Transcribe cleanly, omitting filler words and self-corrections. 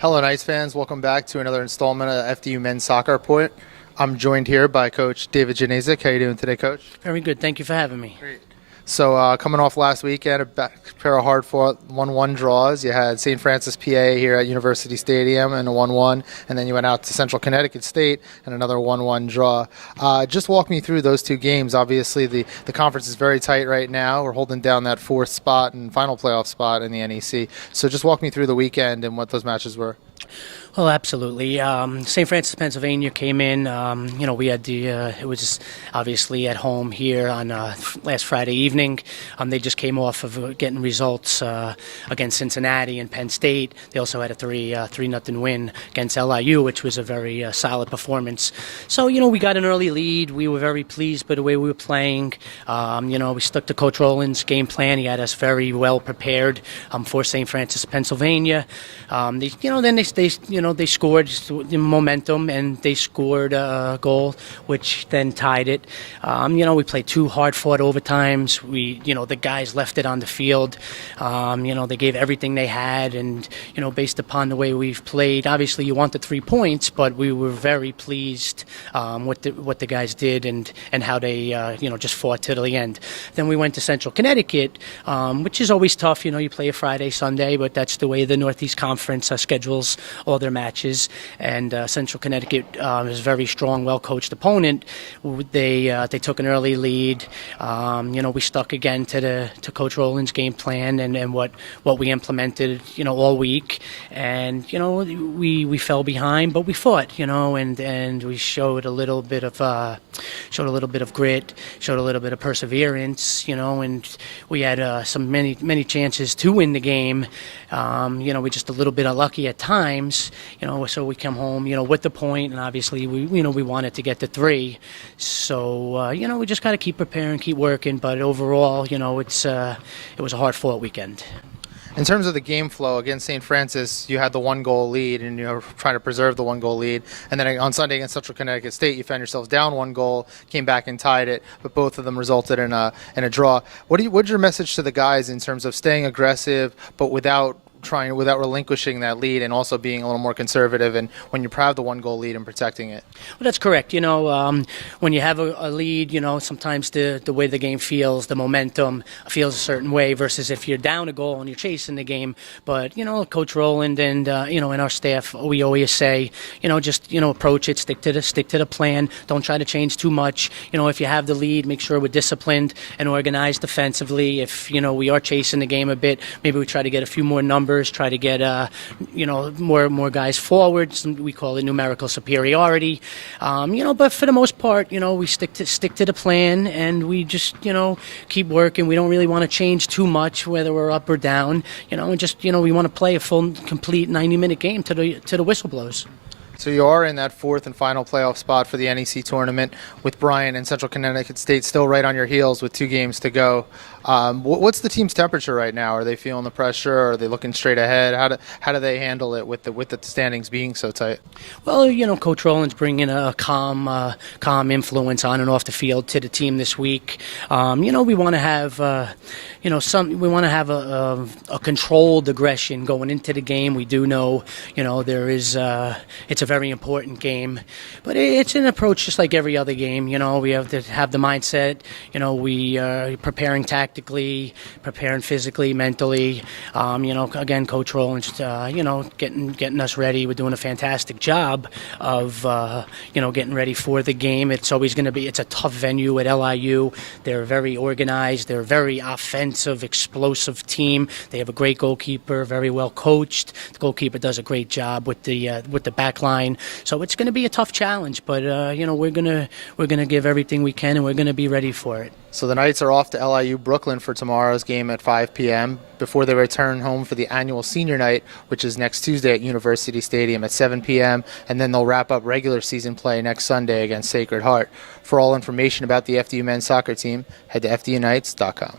Hello, Knights fans. Welcome back to another installment of FDU Men's Soccer Report. I'm joined here by Coach David Janezic. How are you doing today, Coach? Very good. Thank you for having me. Great. So coming off last weekend, a pair of hard-fought 1-1 draws. You had St. Francis, PA here at University Stadium and a 1-1, and then you went out to Central Connecticut State and another 1-1 draw. Just walk me through those two games. Obviously, the conference is very tight right now. We're holding down that fourth spot and final playoff spot in the NEC. So just walk me through the weekend and what those matches were. Well, absolutely. St. Francis, Pennsylvania came in. We had it was obviously at home here on last Friday evening. They just came off of getting results against Cincinnati and Penn State. They also had a 3-0 win against LIU, which was a very solid performance. So, we got an early lead. We were very pleased by the way we were playing. We stuck to Coach Rowland's game plan. He had us very well prepared for St. Francis, Pennsylvania. They scored the momentum, and they scored a goal, which then tied it. We played two hard-fought overtimes. The guys left it on the field. They gave everything they had, and based upon the way we've played, obviously you want the 3 points, but we were very pleased what the guys did and how they just fought to the end. Then we went to Central Connecticut, which is always tough. You play a Friday, Sunday, but that's the way the Northeast Conference schedules all their matches, and Central Connecticut is a very strong, well-coached opponent. They took an early lead. We stuck again to Coach Rowland's game plan and what we implemented all week, and we fell behind, but we fought, and we showed a little bit of grit, showed a little bit of perseverance, and we had many chances to win the game. We just a little bit unlucky at times, so we come home, with the point, and obviously we wanted to get to 3. So, we just got to keep preparing, keep working, but overall, it was a hard-fought weekend. In terms of the game flow against St. Francis, you had the 1-goal lead, and you're trying to preserve the 1-goal lead. And then on Sunday against Central Connecticut State, you found yourselves down 1 goal, came back and tied it, but both of them resulted in a draw. What's your message to the guys in terms of staying aggressive, but without relinquishing that lead, and also being a little more conservative, and when you have the 1-goal lead and protecting it? Well, that's correct. When you have a lead, sometimes the way the game feels, the momentum feels a certain way versus if you're down a goal and you're chasing the game. But, Coach Rowland and our staff, we always say, just approach it, stick to the plan. Don't try to change too much. If you have the lead, make sure we're disciplined and organized defensively. If, we are chasing the game a bit, maybe we try to get a few more numbers, try to get more guys forward. We call it numerical superiority. But for the most part, we stick to the plan, and we just keep working. We don't really want to change too much, whether we're up or down. And just we want to play a full, complete 90-minute game to the whistle blows. So you are in that fourth and final playoff spot for the NEC tournament, with Bryant and Central Connecticut State still right on your heels with 2 games to go. What's the team's temperature right now? Are they feeling the pressure? Are they looking straight ahead? How do they handle it with the standings being so tight? Well, Coach Rowland's bringing a calm influence on and off the field to the team this week. We want to have a controlled aggression going into the game. We do know there is it's a very important game, but it's an approach just like every other game. We have to have the mindset. We are preparing tactically, preparing physically, mentally. Again, Coach Rowland's getting us ready. We're doing a fantastic job of getting ready for the game. It's always going to be. It's a tough venue at LIU. They're very organized. They're a very offensive, explosive team. They have a great goalkeeper, very well coached. The goalkeeper does a great job with the back line. So it's going to be a tough challenge, but we're gonna give everything we can, and we're going to be ready for it. So the Knights are off to LIU Brooklyn for tomorrow's game at 5 p.m. before they return home for the annual senior night, which is next Tuesday at University Stadium at 7 p.m., and then they'll wrap up regular season play next Sunday against Sacred Heart. For all information about the FDU men's soccer team, head to fduknights.com.